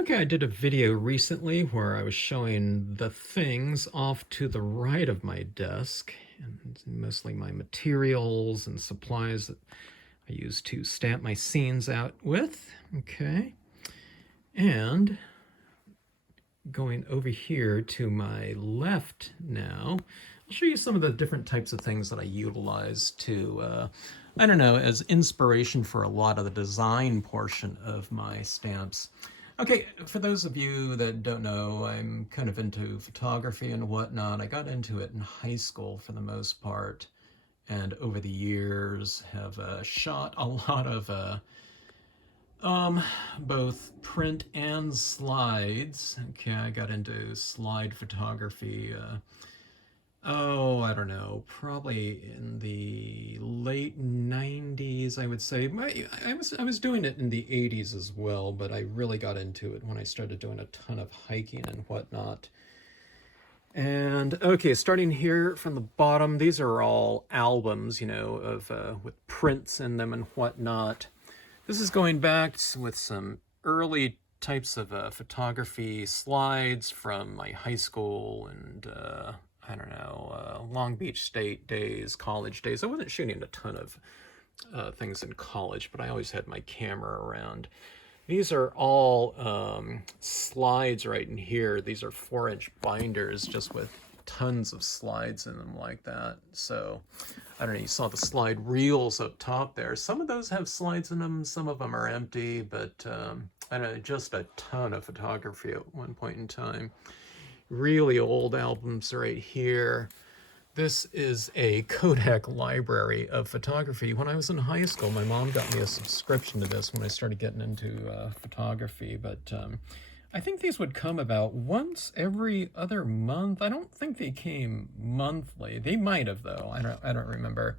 Okay, I did a video recently where I was showing the things off to the right of my desk, and mostly my materials and supplies that I use to stamp my scenes out with. Okay, and going over here to my left now, I'll show you some of the different types of things that I utilize to, I don't know, as inspiration for a lot of the design portion of my stamps. Okay, for those of you that don't know, I'm kind of into photography and whatnot. I got into it in high school for the most part, and over the years have shot a lot of um, both print and slides. Okay, I got into slide photography. Oh, I don't know, probably in the late 90s, I would say. I was doing it in the 80s as well, but I really got into it when I started doing a ton of hiking and whatnot. And okay, starting here from the bottom, these are all albums, of with prints in them and whatnot. This is going back with some early types of photography slides from my high school and I don't know, Long Beach State days, college days. I wasn't shooting a ton of things in college, but I always had my camera around. These are all slides right in here. These are 4-inch binders just with tons of slides in them like that. So I don't know, you saw the slide reels up top there. Some of those have slides in them, some of them are empty, but I don't know, just a ton of photography at one point in time. Really old albums right here. This is a Kodak library of photography. When I was in high school, my mom got me a subscription to this when I started getting into photography, but I think these would come about once every other month. I don't think they came monthly. They might have, though. I don't remember.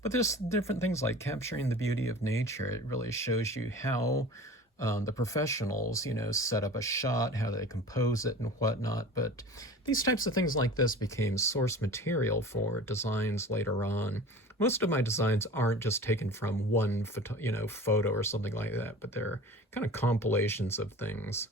But there's different things like capturing the beauty of nature. It really shows you how the professionals, set up a shot, how they compose it and whatnot. But these types of things like this became source material for designs later on. Most of my designs aren't just taken from one photo or something like that, but they're kind of compilations of things.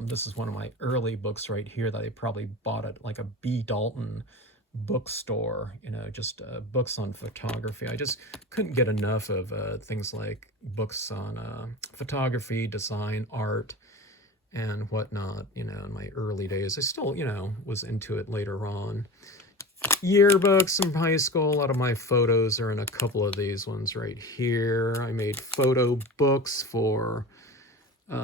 This is one of my early books right here that I probably bought at like a B. Dalton bookstore, just books on photography. I just couldn't get enough of things like books on photography, design, art, and whatnot, in my early days. I still, was into it later on. Yearbooks from high school. A lot of my photos are in a couple of these ones right here. I made photo books for I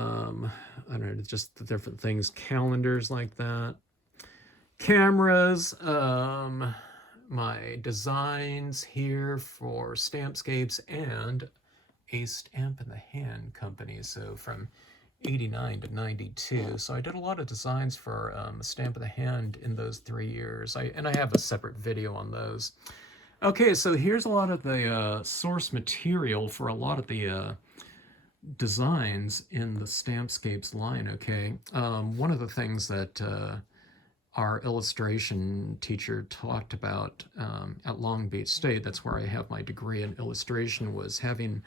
don't know, just the different things, calendars like that. Cameras, my designs here for Stampscapes and a Stamp in the Hand company. So from 89 to 92. So I did a lot of designs for a Stamp in the Hand in those 3 years. I have a separate video on those. Okay, so here's a lot of the source material for a lot of the designs in the Stampscapes line, okay? One of the things that our illustration teacher talked about at Long Beach State, that's where I have my degree in illustration, was having,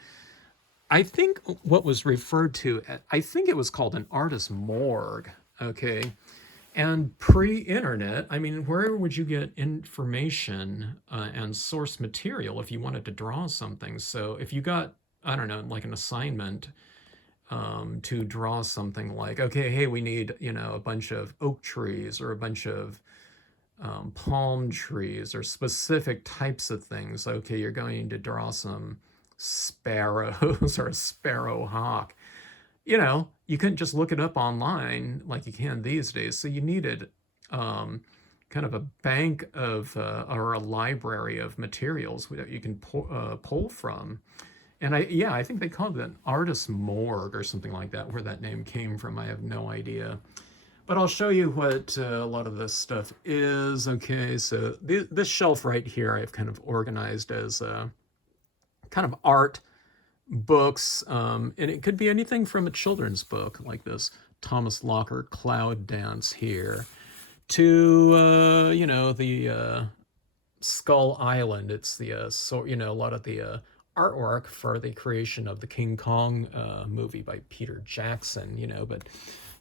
I think what was referred to, I think it was called an artist morgue, okay? And pre-internet, I mean, where would you get information and source material if you wanted to draw something? So if you got, I don't know, like an assignment to draw something like, okay, hey, we need, a bunch of oak trees or a bunch of palm trees or specific types of things. Okay, you're going to draw some sparrows or a sparrow hawk. You couldn't just look it up online like you can these days. So you needed kind of a bank of or a library of materials that you can pull from. And I think they called it an artist morgue or something like that. Where that name came from, I have no idea. But I'll show you what a lot of this stuff is. Okay, so this shelf right here I've kind of organized as kind of art books, and it could be anything from a children's book like this Thomas Locker Cloud Dance here to the Skull Island. It's the a lot of the artwork for the creation of the King Kong movie by Peter Jackson, but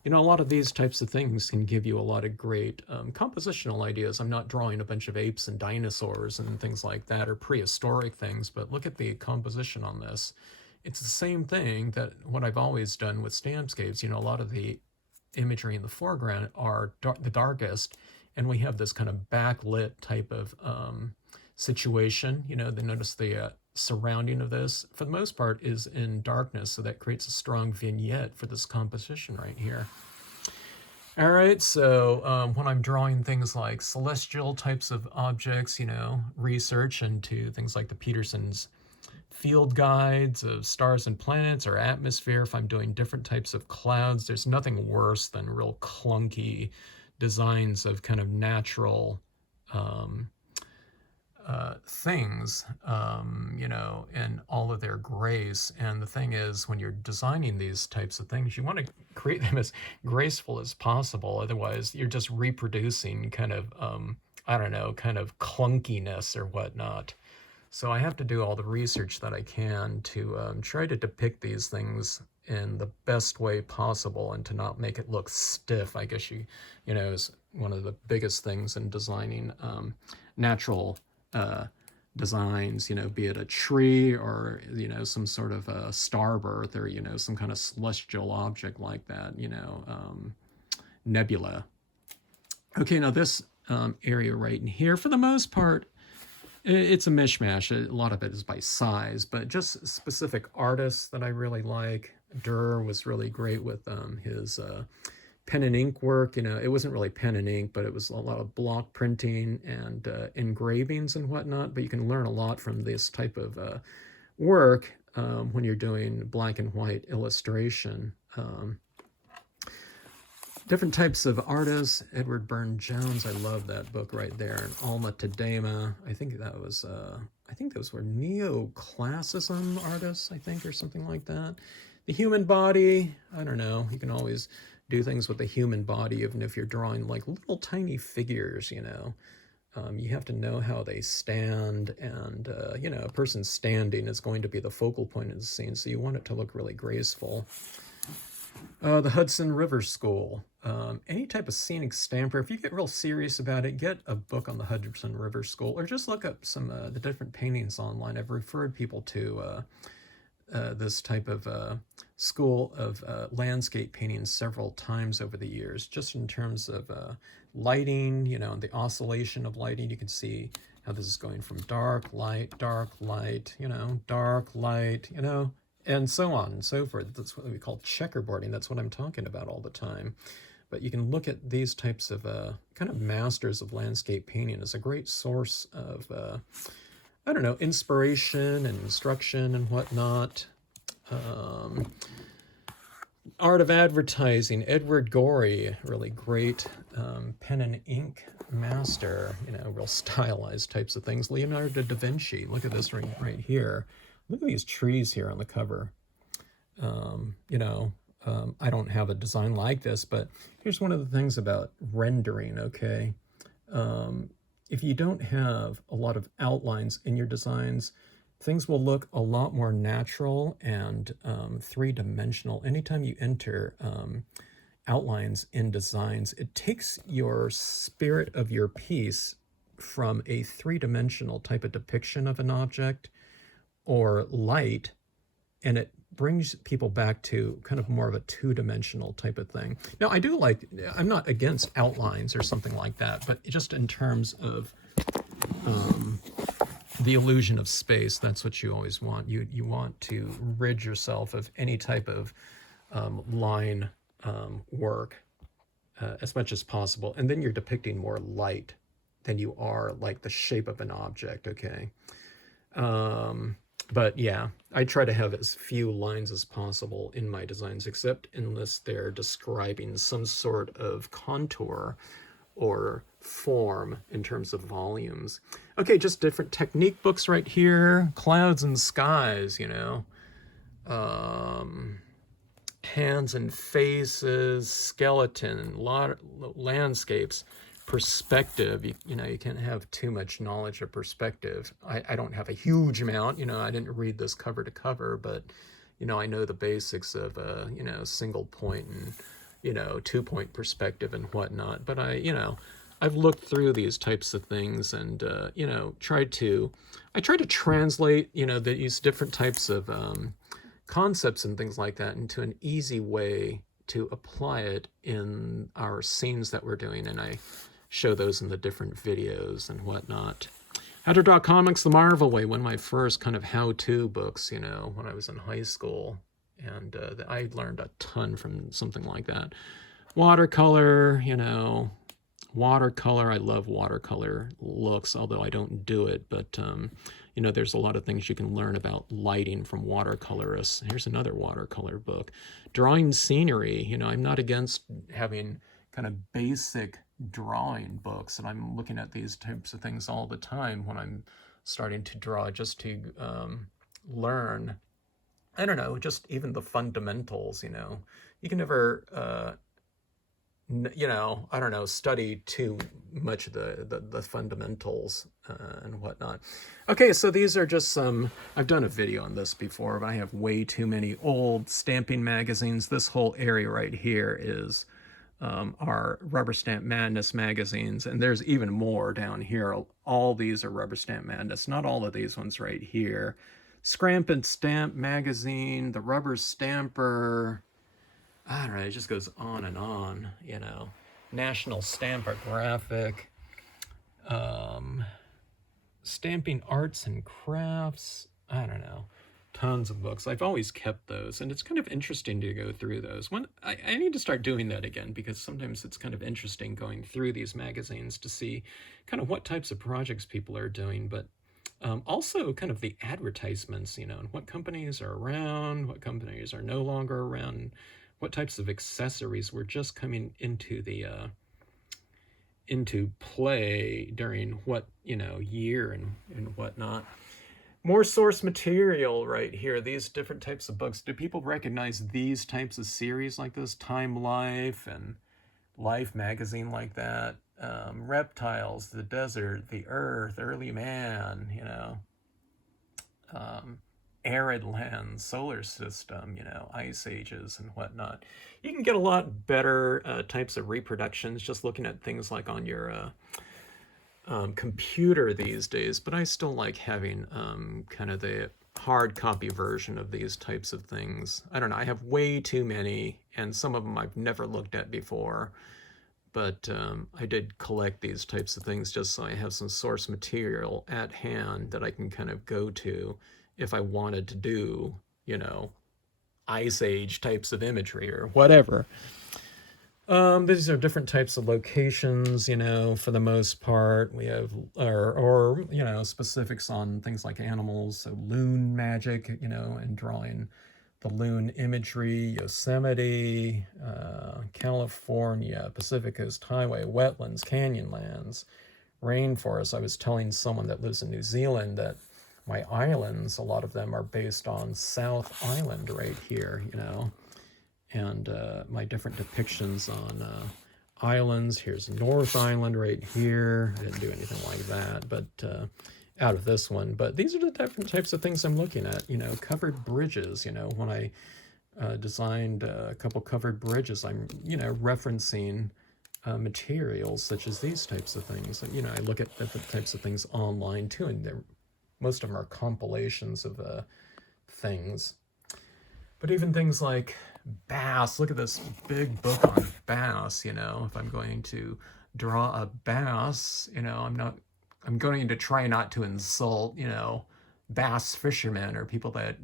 a lot of these types of things can give you a lot of great compositional ideas. I'm not drawing a bunch of apes and dinosaurs and things like that, or prehistoric things, but look at the composition on this. It's the same thing that what I've always done with Stampscapes. A lot of the imagery in the foreground are the darkest, and we have this kind of backlit type of situation. They notice the surrounding of this, for the most part, is in darkness, so that creates a strong vignette for this composition right here. All right, so when I'm drawing things like celestial types of objects, research into things like the Peterson's field guides of stars and planets or atmosphere, if I'm doing different types of clouds, there's nothing worse than real clunky designs of kind of natural things, in all of their grace. And the thing is, when you're designing these types of things, you want to create them as graceful as possible. Otherwise, you're just reproducing kind of, kind of clunkiness or whatnot. So I have to do all the research that I can to try to depict these things in the best way possible and to not make it look stiff. I guess is one of the biggest things in designing natural designs, be it a tree or, some sort of a star birth or, some kind of celestial object like that, nebula. Okay, now this area right in here, for the most part, it's a mishmash. A lot of it is by size, but just specific artists that I really like. Durr was really great with his pen and ink work. It wasn't really pen and ink, but it was a lot of block printing and engravings and whatnot. But you can learn a lot from this type of work when you're doing black and white illustration. Different types of artists. Edward Burne-Jones, I love that book right there. And Alma Tadema, I think those were neoclassicism artists, I think, or something like that. The human body, I don't know. You can always do things with the human body, even if you're drawing like little tiny figures, you have to know how they stand, and, a person standing is going to be the focal point of the scene, so you want it to look really graceful. The Hudson River School. Any type of scenic stamper, if you get real serious about it, get a book on the Hudson River School, or just look up some the different paintings online. I've referred people to this type of school of landscape painting several times over the years, just in terms of lighting, and the oscillation of lighting. You can see how this is going from dark, light, dark, light, dark, light, and so on and so forth. That's what we call checkerboarding. That's what I'm talking about all the time. But you can look at these types of kind of masters of landscape painting as a great source of, inspiration and instruction and whatnot. Art of advertising. Edward Gorey, really great pen and ink master, real stylized types of things. Leonardo da Vinci. Look at this right here. Look at these trees here on the cover. I don't have a design like this, but here's one of the things about rendering, okay? If you don't have a lot of outlines in your designs, things will look a lot more natural and three-dimensional. Anytime you enter outlines in designs, it takes your spirit of your piece from a three-dimensional type of depiction of an object or light, and it brings people back to kind of more of a two-dimensional type of thing. Now, I'm not against outlines or something like that, but just in terms of the illusion of space, that's what you always want. You want to rid yourself of any type of line work as much as possible, and then you're depicting more light than you are like the shape of an object, okay? But yeah, I try to have as few lines as possible in my designs, except unless they're describing some sort of contour or form in terms of volumes. Okay, just different technique books right here. Clouds and skies, hands and faces, skeleton, landscapes. perspective. You can't have too much knowledge of perspective. I don't have a huge amount. I didn't read this cover to cover, but I know the basics of single point and 2-point perspective and whatnot. But I've looked through these types of things and tried to translate these different types of concepts and things like that into an easy way to apply it in our scenes that we're doing, and I show those in the different videos and whatnot. How to Draw Comics the Marvel Way, one of my first kind of how-to books, when I was in high school, and I learned a ton from something like that. Watercolor, watercolor, I love watercolor looks, although I don't do it, but there's a lot of things you can learn about lighting from watercolorists. Here's another watercolor book. Drawing scenery, I'm not against having kind of basic drawing books, and I'm looking at these types of things all the time when I'm starting to draw, just to learn, I don't know, just even the fundamentals. You can never I don't know, study too much of the fundamentals and whatnot. Okay, so these are just some, I've done a video on this before, but I have way too many old stamping magazines. This whole area right here is our Rubber Stamp Madness magazines, and there's even more down here. All these are Rubber Stamp Madness, not all of these ones right here. Scramp and Stamp magazine, the Rubber Stamper, I don't know, it just goes on and on, National Stampographic, Stamping Arts and Crafts, I don't know, tons of books. I've always kept those, and it's kind of interesting to go through those. I need to start doing that again, because sometimes it's kind of interesting going through these magazines to see kind of what types of projects people are doing, but also kind of the advertisements, and what companies are around, what companies are no longer around, what types of accessories were just coming into the into play during what year and whatnot. More source material right here. These different types of books. Do people recognize these types of series like this? Time Life and Life magazine like that. Reptiles, the desert, the earth, early man. Arid lands, solar system, ice ages and whatnot. You can get a lot better types of reproductions just looking at things like on your computer these days, but I still like having kind of the hard copy version of these types of things. I don't know, I have way too many, and some of them I've never looked at before, but I did collect these types of things just so I have some source material at hand that I can kind of go to if I wanted to do, Ice Age types of imagery or whatever. These are different types of locations, for the most part. We have, or specifics on things like animals, so loon magic, and drawing the loon imagery, Yosemite, California, Pacific Coast Highway, wetlands, canyonlands, rainforests. I was telling someone that lives in New Zealand that my islands, a lot of them are based on South Island right here, and my different depictions on islands. Here's North Island right here. I didn't do anything like that, but out of this one. But these are the different types of things I'm looking at, covered bridges. When I designed a couple covered bridges, I'm, referencing materials such as these types of things. And, I look at different types of things online too, and most of them are compilations of things. But even things like bass, look at this big book on bass, if I'm going to draw a bass, I'm going to try not to insult, bass fishermen or people that,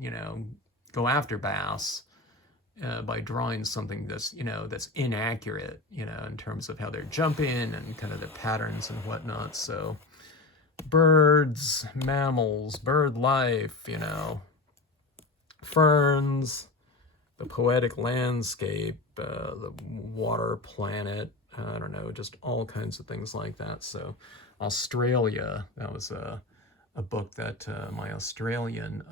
go after bass by drawing something that's, that's inaccurate, in terms of how they're jumping and kind of the patterns and whatnot. So birds, mammals, bird life, ferns, the poetic landscape, the water planet, I don't know, just all kinds of things like that. So Australia, that was a book that my Australian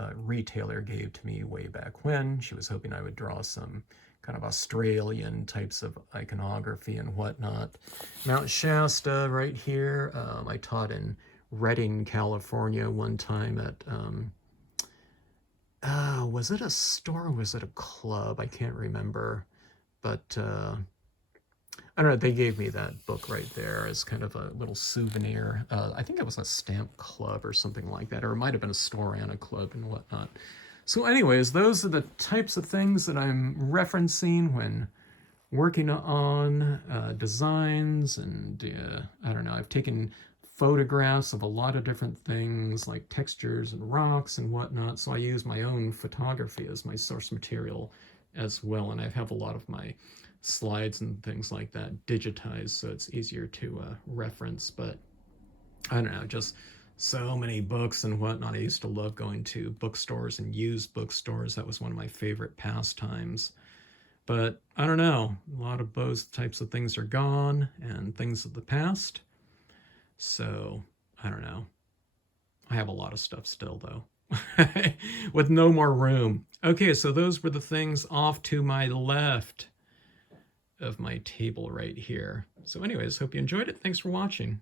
a retailer gave to me way back when. She was hoping I would draw some kind of Australian types of iconography and whatnot. Mount Shasta right here. I taught in Redding, California one time at, was it a store or was it a club? I can't remember. But I don't know, they gave me that book right there as kind of a little souvenir. I think it was a stamp club or something like that, or it might have been a store and a club and whatnot. So anyways, those are the types of things that I'm referencing when working on designs, and I don't know, I've taken photographs of a lot of different things like textures and rocks and whatnot, so I use my own photography as my source material as well, and I have a lot of my slides and things like that digitized so it's easier to reference. But I don't know, just so many books and whatnot. I used to love going to bookstores and used bookstores. That was one of my favorite pastimes. But I don't know, a lot of those types of things are gone and things of the past. So I don't know. I have a lot of stuff still though, with no more room. Okay, so those were the things off to my left of my table right here. So anyways, hope you enjoyed it. Thanks for watching.